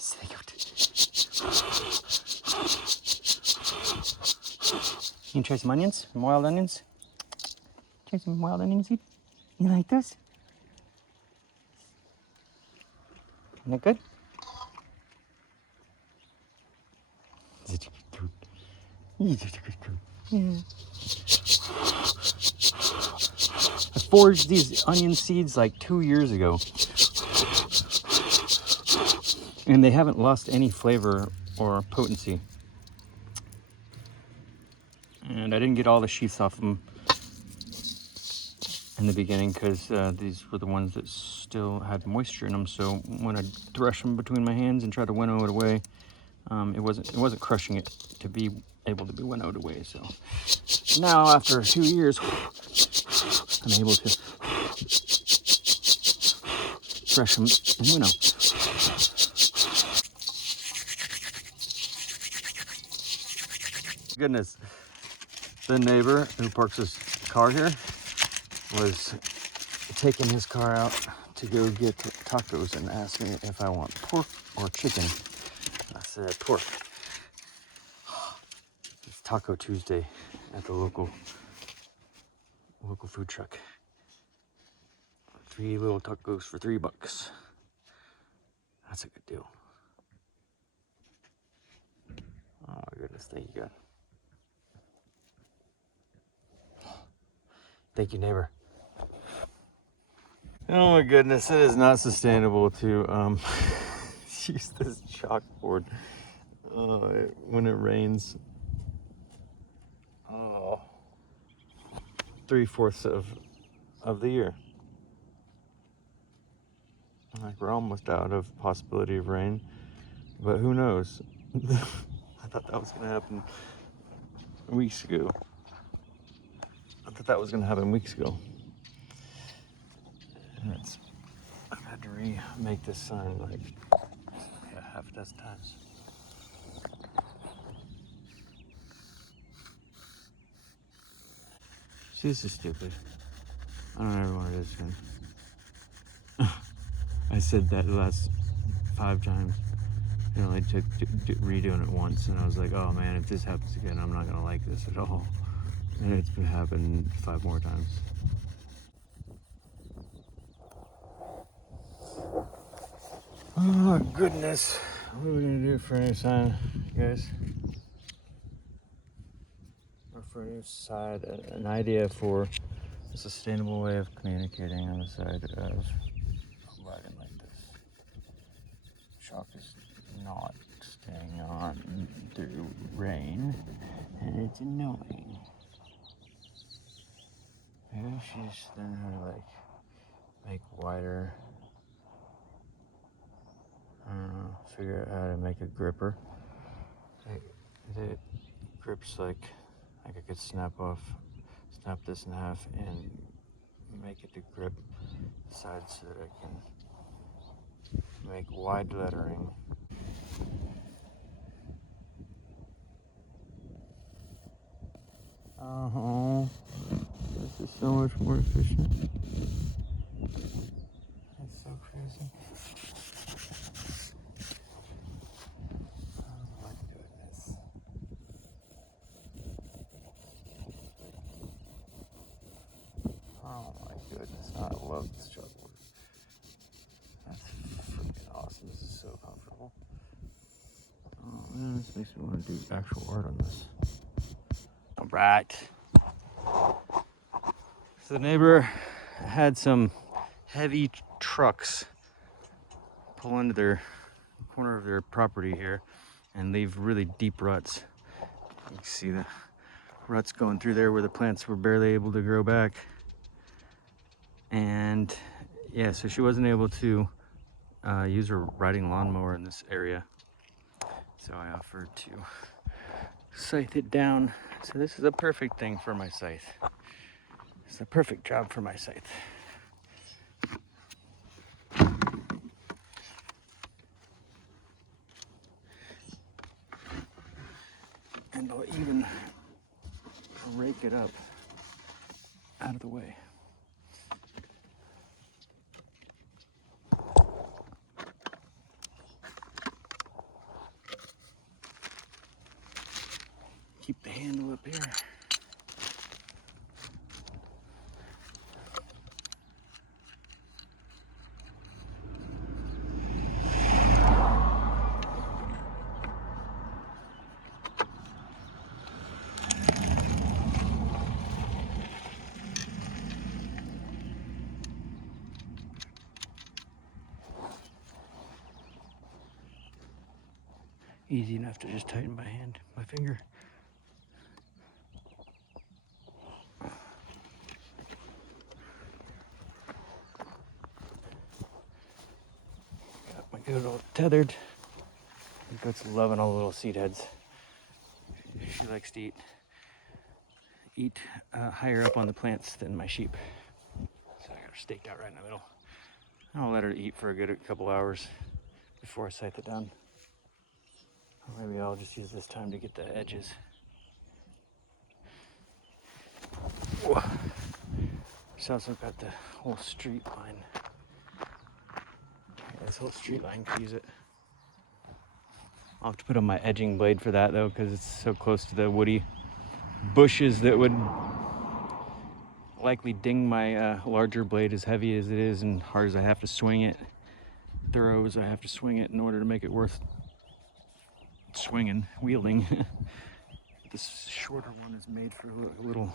sehr gut. You can try some onions, some wild onions. Try some wild onion seed. You like those? Isn't that good? Such a good coot. You're such a good coot. Yeah. I foraged these onion seeds like 2 years ago. And they haven't lost any flavor or potency. And I didn't get all the sheaths off them in the beginning because these were the ones that still had moisture in them. So when I thresh them between my hands and try to winnow it away, it wasn't crushing it to be able to be winnowed away. So now after 2 years, I'm able to thresh them and winnow. Goodness, the neighbor who parks his car here was taking his car out to go get tacos and asked me if I want pork or chicken. I said pork. It's Taco Tuesday at the local food truck. 3 little tacos for $3. That's a good deal. Oh my goodness, thank you, God. Thank you, neighbor. Oh my goodness, it is not sustainable to use this chalkboard when it rains. 3/4 of the year. Like we're almost out of possibility of rain, but who knows? I thought that was gonna happen weeks ago. And I've had to remake this sign like half a dozen times. See, this is stupid. I don't ever want to do this again. I said that the last 5 times. It only took redoing it once, and I was like, oh man, if this happens again, I'm not gonna like this at all. And it's been happening 5 more times. Oh goodness, what are we gonna do for a new sign, guys? Or for a new side, an idea for a sustainable way of communicating on the side of a wagon like this. Chalk is not staying on through rain, and it's annoying. Maybe I should just learn how to like make wider. I don't know, figure out how to make a gripper. It grips like I could snap this in half and make it to grip the sides so that I can make wide lettering. Oh, this is so much more efficient. That's so crazy. Oh my goodness. Oh my goodness, I love this chalkboard. That's freaking awesome. This is so comfortable. Oh man, this makes me want to do actual art on this. All right. So the neighbor had some heavy trucks pull into their corner of their property here and leave really deep ruts. You can see the ruts going through there where the plants were barely able to grow back. And yeah, so she wasn't able to use her riding lawnmower in this area. So I offered to scythe it down. So this is a perfect thing for my scythe. It's a perfect job for my scythe. And I'll even rake it up out of the way. wheel up here. Easy enough to just tighten my hand, my finger. Got my good old tethered. The goat's loving all the little seed heads. She likes to eat higher up on the plants than my sheep. So I got her staked out right in the middle. I'll let her eat for a good couple hours before I scythe it down. Or maybe I'll just use this time to get the edges. Whoa. She's also got the whole street line. Yeah, this whole street line could use it. I'll have to put on my edging blade for that though, because it's so close to the woody bushes that would likely ding my larger blade, as heavy as it is and hard as I have to swing it. Thorough as I have to swing it in order to make it worth swinging, wielding. This shorter one is made for little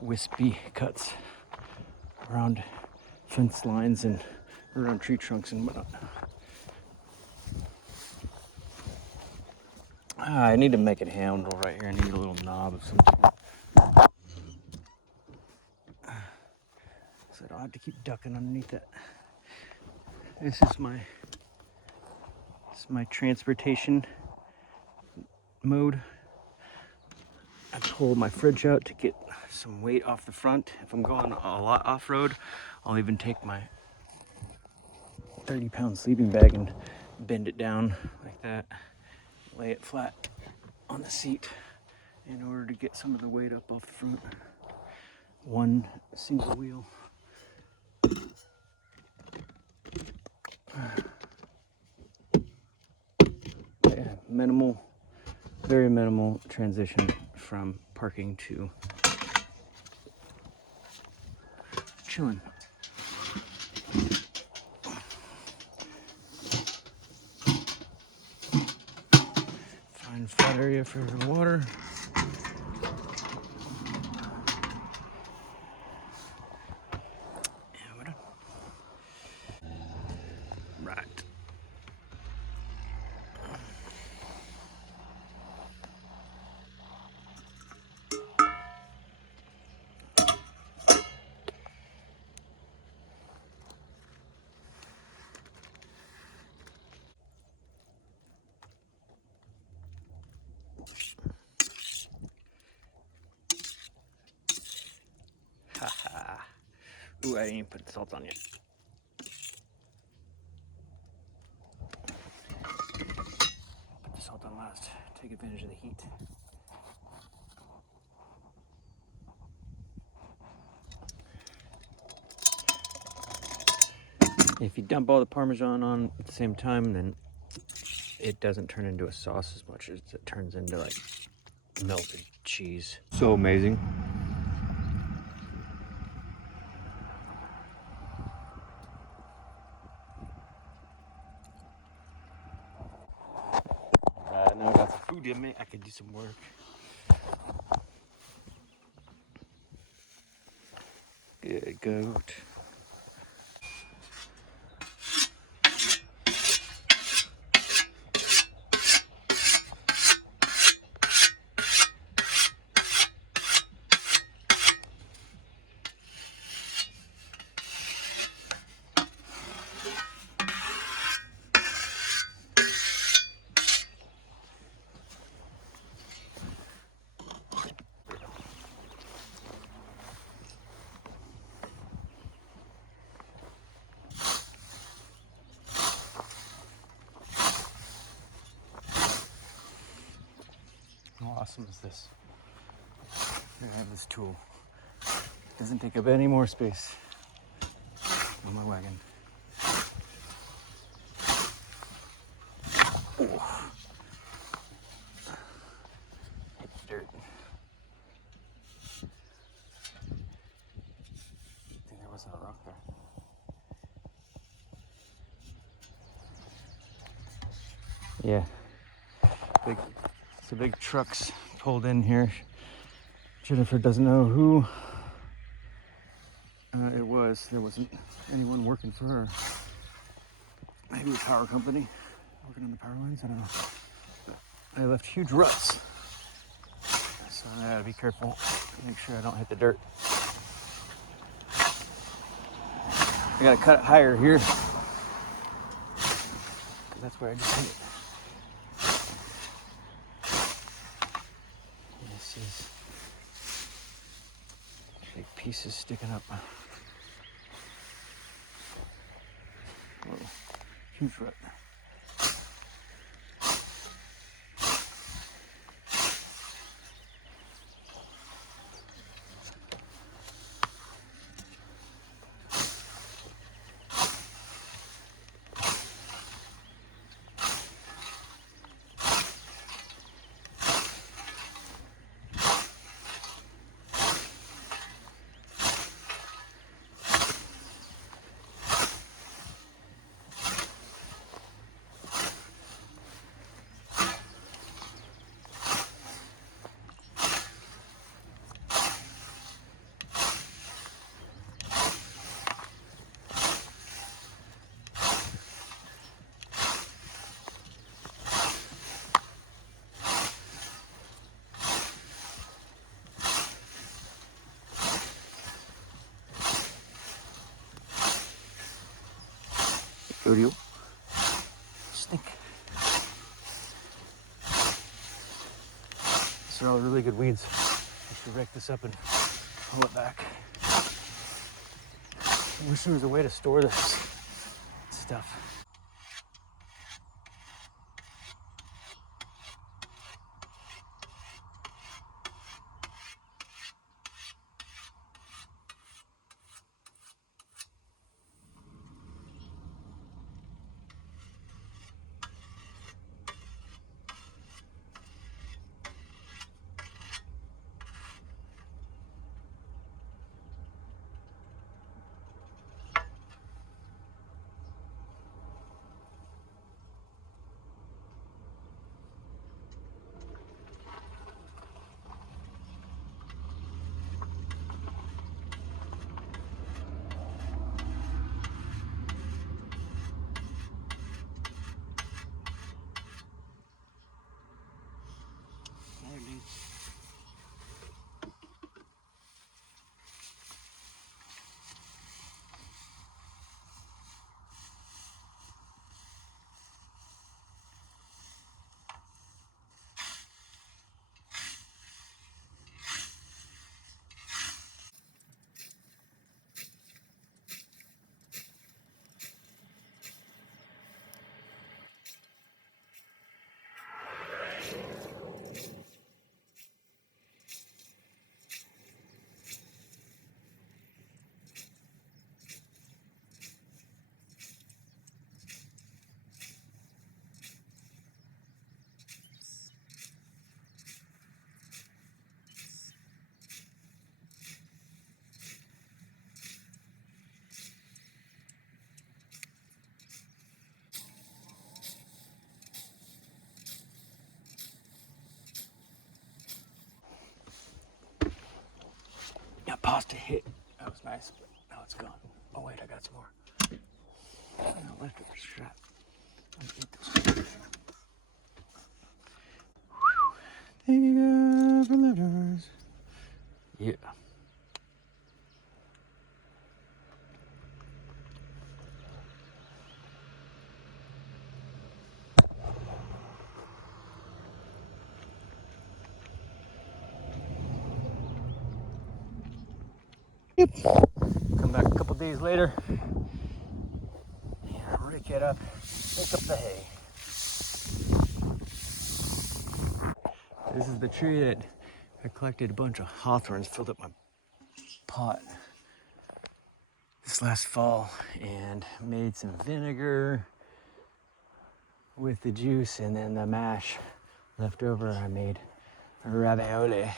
wispy cuts around fence lines and around tree trunks and whatnot. I need to make it handle right here. I need a little knob of some type. So I don't have to keep ducking underneath it. This is my transportation mode. I pull my fridge out to get some weight off the front. If I'm going a lot off-road, I'll even take my 30-pound sleeping bag and bend it down like that, lay it flat on the seat in order to get some of the weight up off the front. One single wheel. Yeah, minimal, very minimal transition from parking to chilling. Find flat area for the water. Yeah, we're done. Right. Haha. Ooh, I didn't even put the salt on yet. Put the salt on last. Take advantage of the heat. If you dump all the Parmesan on at the same time, then it doesn't turn into a sauce as much as it turns into like melted cheese. So amazing. Now I got some food in me. I could do some work. Good goat. How awesome is this? Here I have this tool. It doesn't take up any more space on my wagon. Ooh. Hit the dirt. that's not a rock there. Yeah, the big trucks pulled in here. Jennifer doesn't know who it was. There wasn't anyone working for her. Maybe the power company working on the power lines. I don't know. But they left huge ruts, so I gotta be careful. Make sure I don't hit the dirt. I gotta cut it higher here. That's where I just hit it. This is big pieces sticking up. Whoa, huge rut. Audio. Stink. These are all really good weeds. I should rake this up and pull it back. I wish there was a way to store this stuff. Got pasta hit. That was nice, but now it's gone. Oh wait, I got some more. I left it for scrap. Let me eat this. Thank you God for leftovers. Yeah. Yep. Come back a couple days later. And rake it up. Pick up the hay. This is the tree that I collected a bunch of hawthorns, filled up my pot this last fall, and made some vinegar with the juice, and then the mash left over I made ravioli.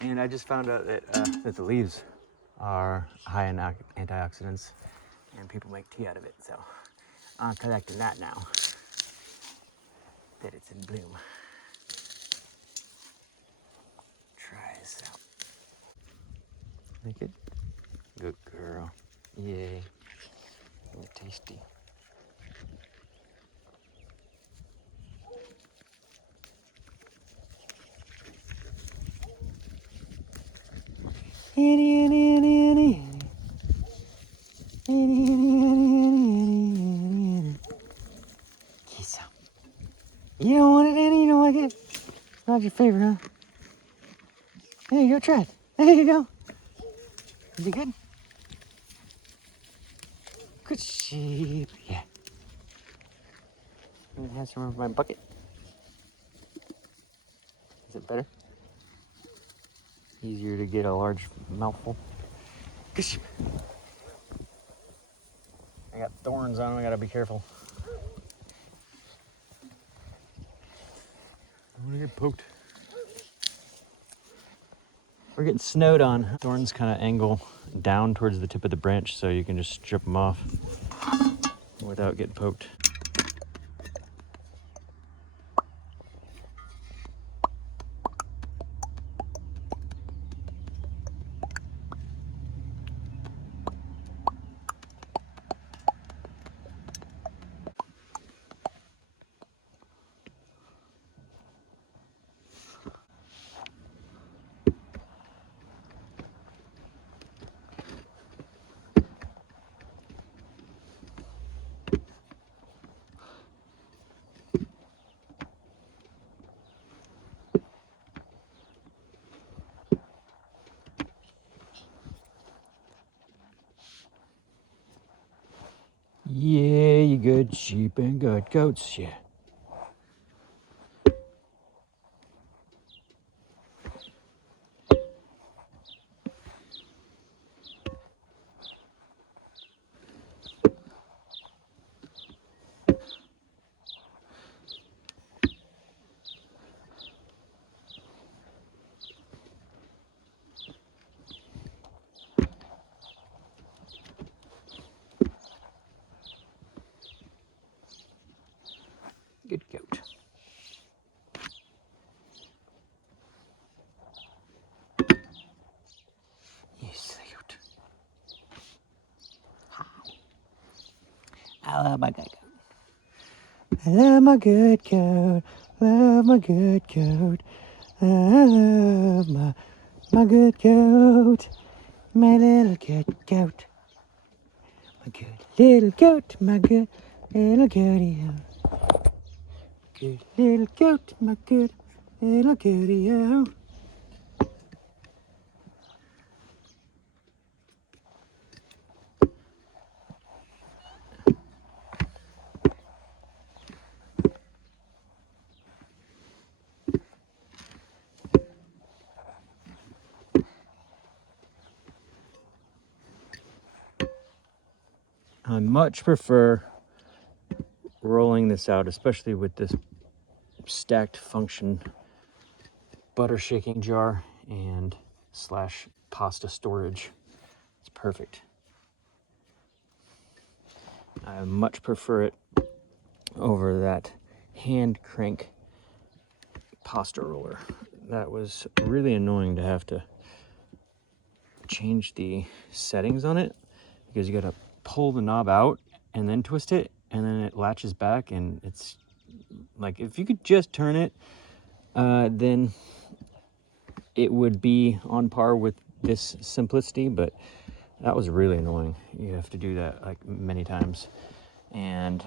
And And I just found out that the leaves are high in antioxidants, and people make tea out of it. So I'm collecting that now that it's in bloom. Try this out. Make it. Good girl. Yay. Tasty. You don't want it, Annie? You don't like it? It's not your favorite, huh? There you go, try it. There you go. Is it good? Good sheep. Yeah. I'm gonna have some of my bucket. Is it better? Easier to get a large mouthful. Good sheep. I got thorns on them. I gotta be careful. I'm gonna get poked. We're getting snowed on. Thorns kind of angle down towards the tip of the branch, so you can just strip them off without getting poked. Yeah, you good sheep and good goats, yeah. Good goat. Yes, goat. Hi. I love my good goat. I love my good goat. Love my good goat. I love my good goat. My little good goat. My good little goat. My good little goaty. Good little goat. My good little goaty. I much prefer rolling this out, especially with this stacked function butter shaking jar and slash pasta storage. It's perfect. I much prefer it over that hand crank pasta roller. That was really annoying to have to change the settings on it, because you gotta pull the knob out and then twist it, and then it latches back, and it's like, if you could just turn it, then it would be on par with this simplicity, but that was really annoying. You have to do that like many times, and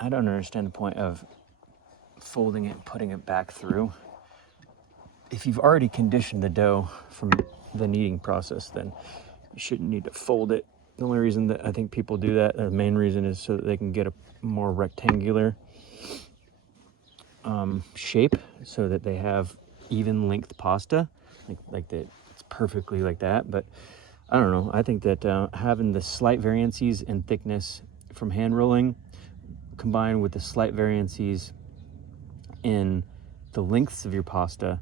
I don't understand the point of folding it and putting it back through. If you've already conditioned the dough from the kneading process, then you shouldn't need to fold it. The only reason that I think people do that, the main reason, is so that they can get a more rectangular shape, so that they have even length pasta, like that. It's perfectly like that. But I don't know. I think that having the slight variances in thickness from hand rolling, combined with the slight variances in the lengths of your pasta,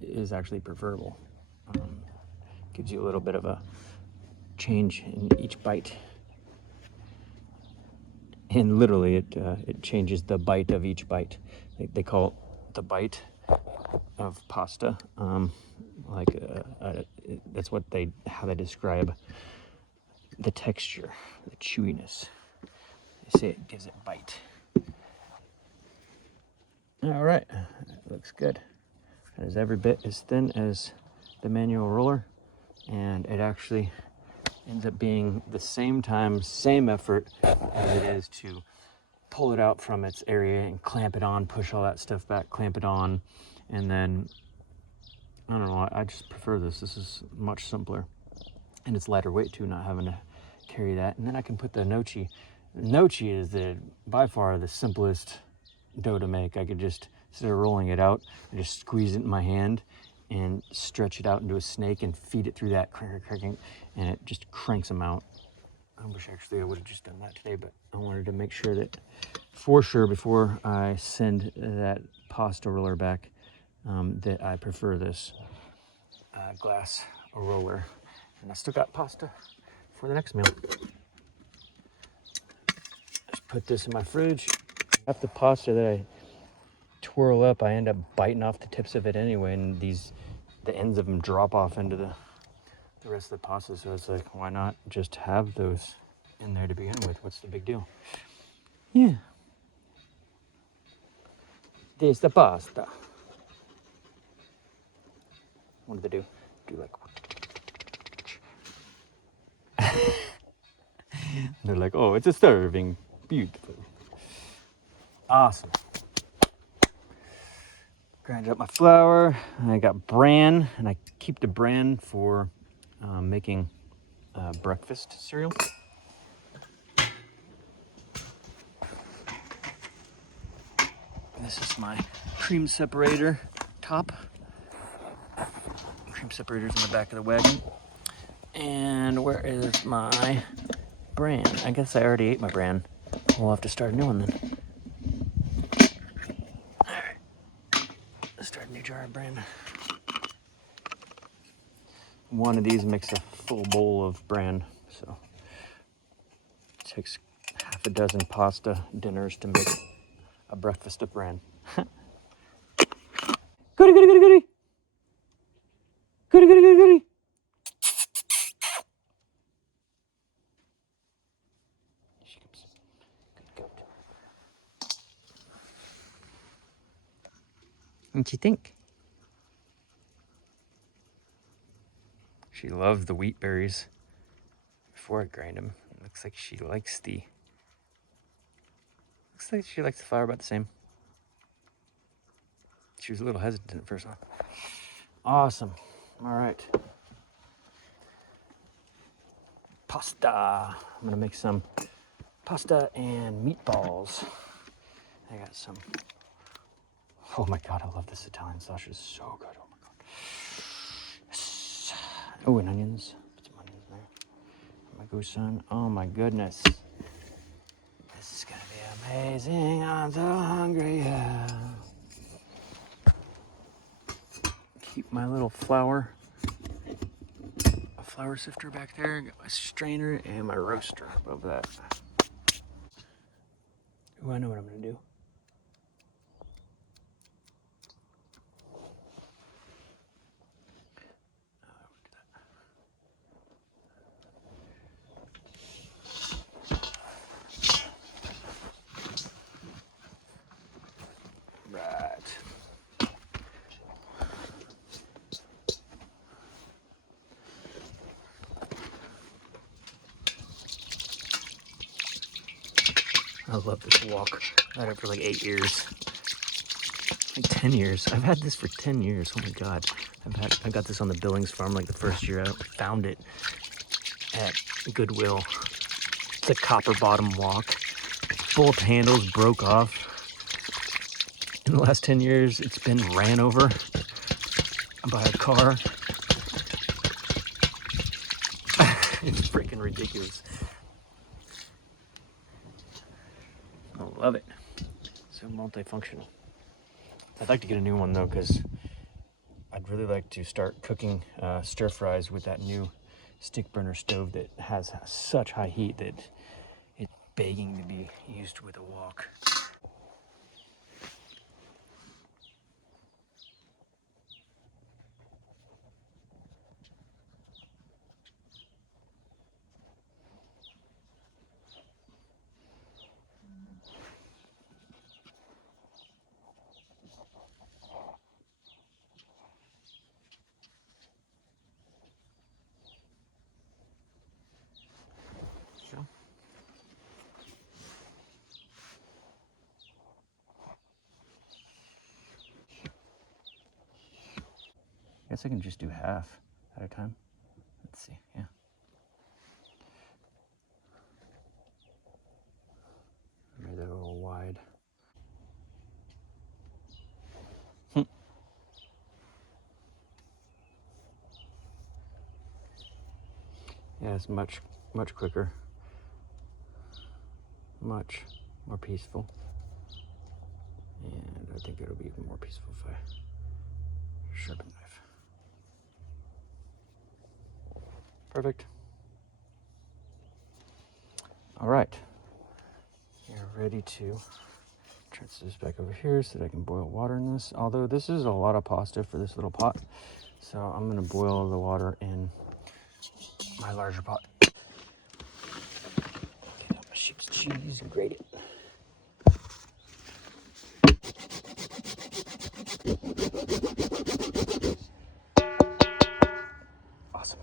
is actually preferable. Gives you a little bit of a change in each bite. And literally it changes the bite of each bite. They call it the bite of pasta. That's how they describe the texture, the chewiness. They say it gives it bite. All right, that looks good. It is every bit as thin as the manual roller, and it actually ends up being the same time, same effort as it is to pull it out from its area and clamp it on, push all that stuff back, clamp it on, and then, I don't know, I just prefer this. This is much simpler, and it's lighter weight too, not having to carry that. And then I can put the nochi. Nochi is by far the simplest dough to make. I could just, instead of rolling it out, I just squeeze it in my hand and stretch it out into a snake and feed it through that cracking, and it just cranks them out. I wish actually I would have just done that today, but I wanted to make sure that, for sure, before I send that pasta roller back, that I prefer this glass roller. And I still got pasta for the next meal. Just put this in my fridge. Half the pasta that I twirl up, I end up biting off the tips of it anyway, and the ends of them drop off into the rest of the pasta. So it's like, why not just have those in there to begin with? What's the big deal? Yeah. There's the pasta. What did they do? Do like. They're like, oh, it's a serving. Beautiful. Awesome. Grinded up my flour. I got bran, and I keep the bran for making breakfast cereal. This is my cream separator top. Cream separator's in the back of the wagon. And where is my bran? I guess I already ate my bran. We'll have to start a new one then. Alright. Let's start a new jar of bran. One of these makes a full bowl of bran, so it takes half a dozen pasta dinners to make a breakfast of bran. Goody, goody, goody, goody. Goody, goody, goody, goody. She comes. Good goat. What'd you think? She loved the wheat berries before I grind them. It looks like she likes the flour about the same. She was a little hesitant at first. Awesome. All right. Pasta. I'm gonna make some pasta and meatballs. I got some. Oh my God, I love this Italian sausage. It's so good. Oh my God. Yes. Oh, and onions. Put some onions there. My goose on. Oh my goodness. This is gonna be amazing. I'm so hungry. Keep my little flour sifter back there. Got my strainer and my roaster above that. Ooh, I know what I'm gonna do. I love this wok. I've had it for like 8 years. Like 10 years. I've had this for 10 years. Oh my God. I got this on the Billings farm like the first year I found it at Goodwill. It's a copper bottom wok. Both handles broke off. In the last 10 years, it's been ran over by a car. It's freaking ridiculous. I love it. So multifunctional. I'd like to get a new one though, because I'd really like to start cooking stir fries with that new stick burner stove that has such high heat that it's begging to be used with a wok. So. I guess I can just do half at a time. Let's see, yeah. Made that a little wide. Yeah, it's much quicker, much more peaceful. And I think it'll be even more peaceful if I sharpen the knife. Perfect. All right, you're ready to transfer this back over here so that I can boil water in this. Although this is a lot of pasta for this little pot, so I'm gonna boil the water in my larger pot. Get out my sheep's cheese and grate it. Awesome.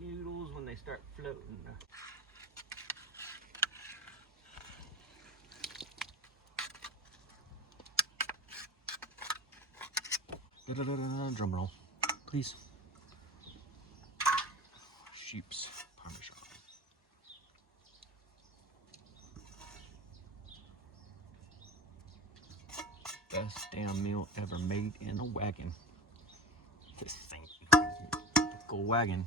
Noodles when they start floating. Drum roll, please. Sheep's Parmesan. Best damn meal ever made in a wagon. This thing, go wagon.